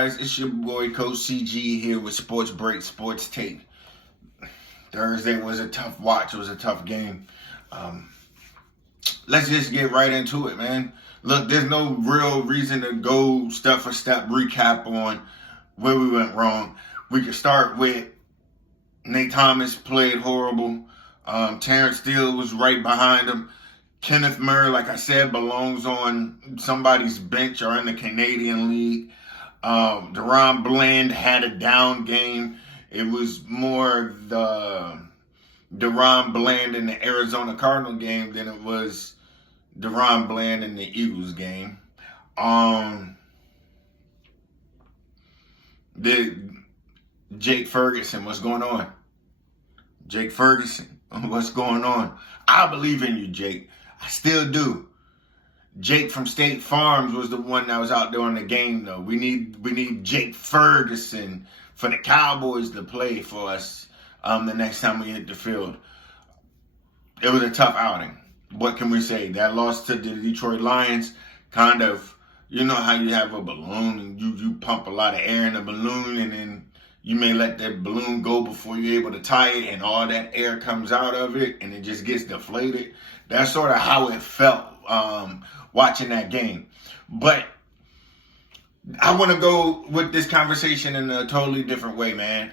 guys? It's your boy Coach CG here with Sports Break Sports Tape. Thursday was a tough watch. It was a tough game. Let's just get right into it, man. Look, there's no real reason to go step for step recap on where we went wrong. We could start with Nate Thomas played horrible. Terrence Steele was right behind him. Kenneth Murray, like I said, belongs on somebody's bench or in the Canadian League. Deron Bland had a down game. It was more the Deron Bland in the Arizona Cardinal game than it was Deron Bland in the Eagles game. Jake Ferguson, what's going on? Jake Ferguson, what's going on? I believe in you, Jake. I still do. Jake from State Farms was the one that was out there on the game, though. We need Jake Ferguson for the Cowboys to play for us the next time we hit the field. It was a tough outing. What can we say? That loss to the Detroit Lions, kind of, you know how you have a balloon and you pump a lot of air in the balloon and then you may let that balloon go before you're able to tie it and all that air comes out of it and it just gets deflated. That's sort of how it felt watching that game. But I want to go with this conversation in a totally different way, man.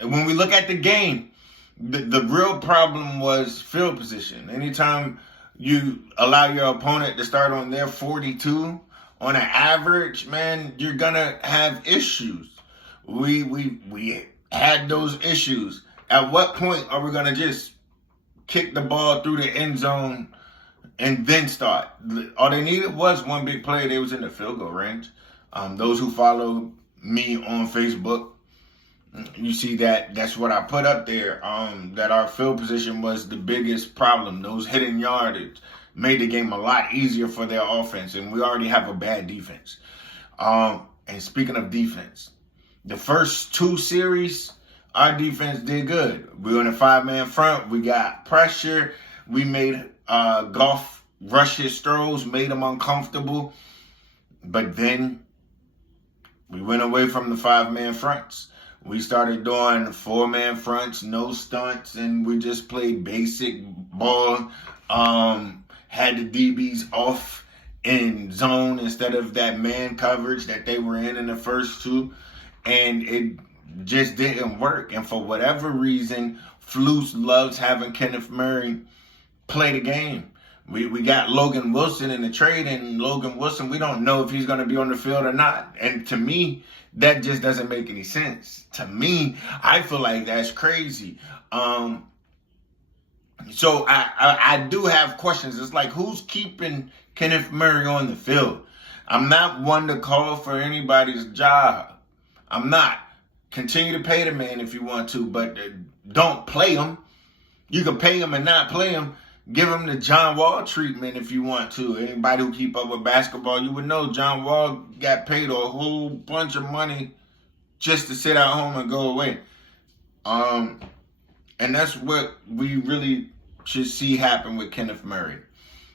When we look at the game, the real problem was field position. Anytime you allow your opponent to start on their 42 on an average, man, you're going to have issues. We had those issues. At what point are we going to just kick the ball through the end zone and then start? All they needed was one big play. They was in the field goal range. Those who follow me on Facebook, you see that's what I put up there, that our field position was the biggest problem. Those hidden yardage made the game a lot easier for their offense, and we already have a bad defense. And speaking of defense, the first two series, our defense did good. We were in a 5-man front. We got pressure. We made Goff rush his throws, made him uncomfortable. But then we went away from the 5-man fronts. We started doing 4-man fronts, no stunts, and we just played basic ball. Had the DBs off in zone instead of that man coverage that they were in the first two. And it just didn't work. And for whatever reason, Flus loves having Kenneth Murray play the game. We got Logan Wilson in the trade, and Logan Wilson, we don't know if he's going to be on the field or not. And to me, that just doesn't make any sense. To me, I feel like that's crazy. So I do have questions. It's like, who's keeping Kenneth Murray on the field? I'm not one to call for anybody's job. I'm not. Continue to pay the man if you want to, but don't play him. You can pay him and not play him. Give him the John Wall treatment if you want to. Anybody who keep up with basketball, you would know John Wall got paid a whole bunch of money just to sit at home and go away. And that's what we really should see happen with Kenneth Murray.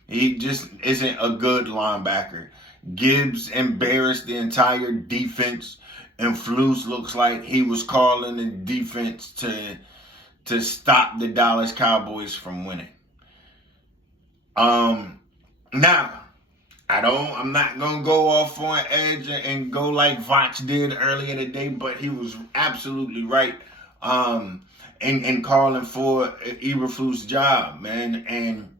He just isn't a good linebacker. Gibbs embarrassed the entire defense, and Flus looks like he was calling the defense to stop the Dallas Cowboys from winning. Now, I'm not gonna go off on edge and go like Vox did earlier today, but he was absolutely right in calling for Eberflus' job, man. And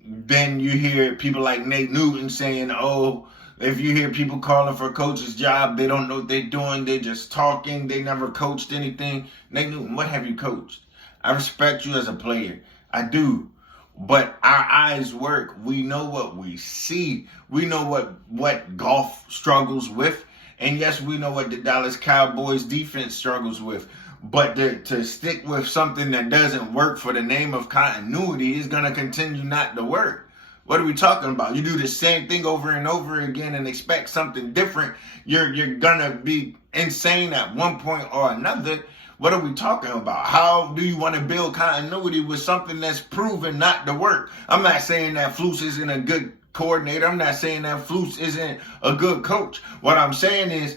then you hear people like Nate Newton saying, "Oh, if you hear people calling for a coach's job, they don't know what they're doing. They're just talking. They never coached anything." Nate Newton, what have you coached? I respect you as a player. I do. But our eyes work. We know what we see. We know what Goff struggles with. And yes, we know what the Dallas Cowboys defense struggles with. But to stick with something that doesn't work for the name of continuity is going to continue not to work. What are we talking about? You do the same thing over and over again and expect something different. You're going to be insane at one point or another. What are we talking about? How do you want to build continuity with something that's proven not to work? I'm not saying that Flus isn't a good coordinator. I'm not saying that Flus isn't a good coach. What I'm saying is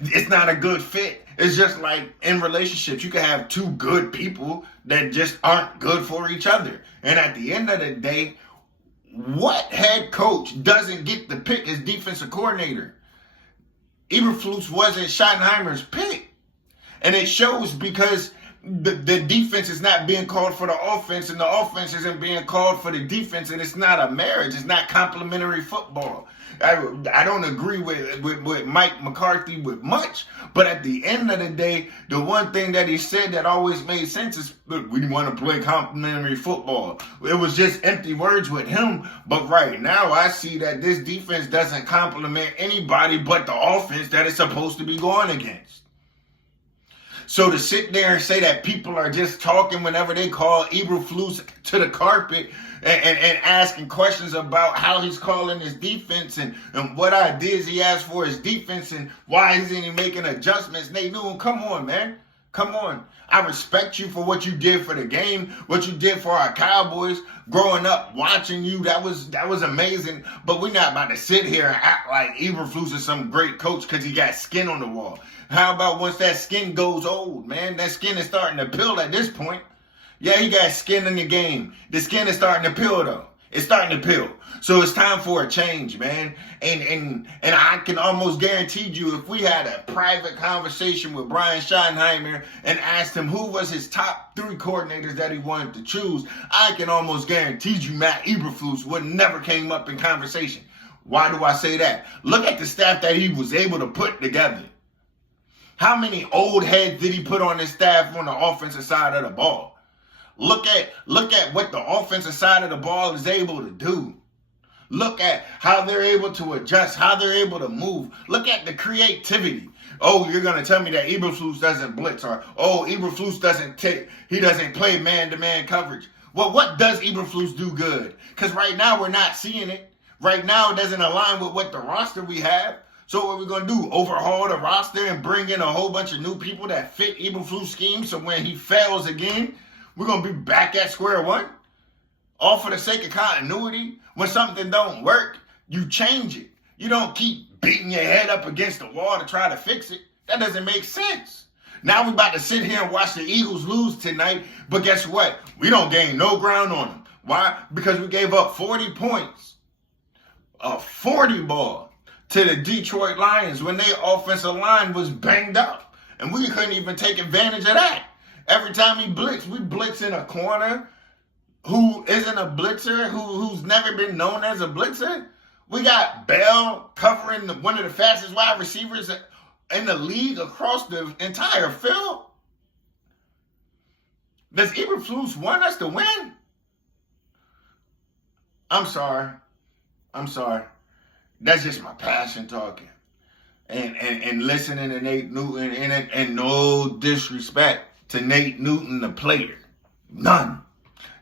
It's not a good fit. It's just like in relationships, you can have two good people that just aren't good for each other. And at the end of the day, what head coach doesn't get the pick as defensive coordinator? Eberflus wasn't Schottenheimer's pick. And it shows because the defense is not being called for the offense, and the offense isn't being called for the defense, and it's not a marriage. It's not complementary football. I don't agree with Mike McCarthy with much, but at the end of the day, the one thing that he said that always made sense is, look, we want to play complementary football. It was just empty words with him, but right now I see that this defense doesn't complement anybody but the offense that it's supposed to be going against. So to sit there and say that people are just talking whenever they call Eberflus to the carpet and asking questions about how he's calling his defense and what ideas he has for his defense and why isn't he making adjustments. Nate Newton, come on, man. Come on. I respect you for what you did for the game, what you did for our Cowboys. Growing up, watching you, that was amazing. But we're not about to sit here and act like Eberflus is some great coach because he got skin on the wall. How about once that skin goes old, man? That skin is starting to peel at this point. Yeah, he got skin in the game. The skin is starting to peel, though. It's starting to peel. So it's time for a change, man. And I can almost guarantee you if we had a private conversation with Brian Schottenheimer and asked him who was his top 3 coordinators that he wanted to choose, I can almost guarantee you Matt Eberflus would never came up in conversation. Why do I say that? Look at the staff that he was able to put together. How many old heads did he put on his staff on the offensive side of the ball? Look at what the offensive side of the ball is able to do. Look at how they're able to adjust, how they're able to move. Look at the creativity. Oh, you're going to tell me that Eberflus doesn't blitz, or, oh, Eberflus doesn't play man-to-man coverage. Well, what does Eberflus do good? Because right now we're not seeing it. Right now it doesn't align with what the roster we have. So what we're going to do, overhaul the roster and bring in a whole bunch of new people that fit Eberflus' scheme so when he fails again, we're going to be back at square one? All for the sake of continuity? When something don't work, you change it. You don't keep beating your head up against the wall to try to fix it. That doesn't make sense. Now we're about to sit here and watch the Eagles lose tonight, but guess what? We don't gain no ground on them. Why? Because we gave up 40 points. A 40 ball to the Detroit Lions when their offensive line was banged up. And we couldn't even take advantage of that. Every time he blitzed, we blitz in a corner who isn't a blitzer, who's never been known as a blitzer. We got Bell covering one of the fastest wide receivers in the league across the entire field. Does Eberflus want us to win? I'm sorry. That's just my passion talking. And listening to Nate Newton, and no disrespect to Nate Newton, the player. None.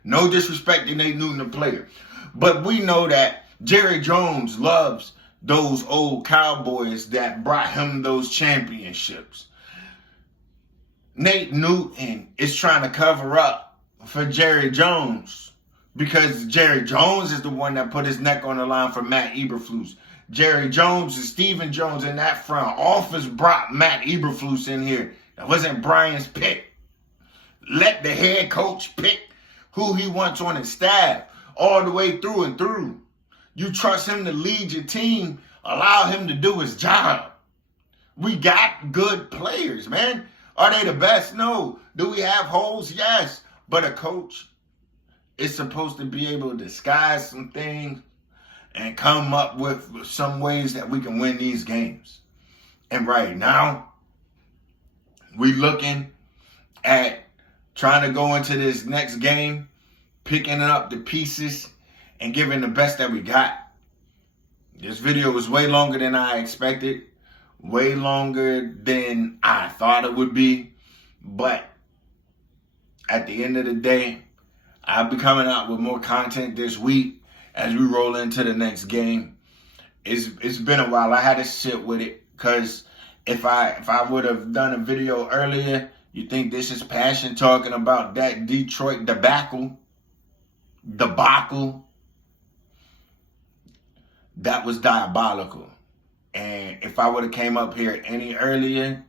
No disrespect to Nate Newton, the player. But we know that Jerry Jones loves those old Cowboys that brought him those championships. Nate Newton is trying to cover up for Jerry Jones because Jerry Jones is the one that put his neck on the line for Matt Eberflus. Jerry Jones and Stephen Jones in that front office brought Matt Eberflus in here. That wasn't Brian's pick. Let the head coach pick who he wants on his staff all the way through and through. You trust him to lead your team, allow him to do his job. We got good players, man. Are they the best? No. Do we have holes? Yes. But a coach is supposed to be able to disguise some things and come up with some ways that we can win these games. And right now, we looking at trying to go into this next game, picking up the pieces and giving the best that we got. This video was way longer than I expected, way longer than I thought it would be. But at the end of the day, I'll be coming out with more content this week as we roll into the next game. It's been a while. I had to sit with it because if I would have done a video earlier, you think this is passion talking about that Detroit debacle. That was diabolical. And if I would have came up here any earlier,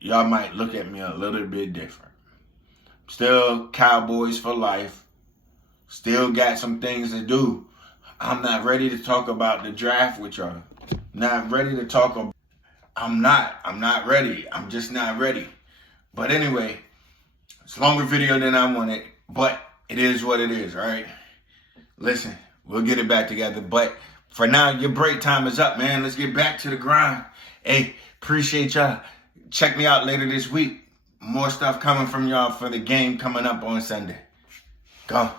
y'all might look at me a little bit different. Still Cowboys for life. Still got some things to do. I'm not ready to talk about the draft with y'all. Not ready to talk about. I'm not ready. I'm just not ready. But anyway, it's a longer video than I wanted, but it is what it is, all right? Listen, we'll get it back together. But for now, your break time is up, man. Let's get back to the grind. Hey, appreciate y'all. Check me out later this week. More stuff coming from y'all for the game coming up on Sunday. Go.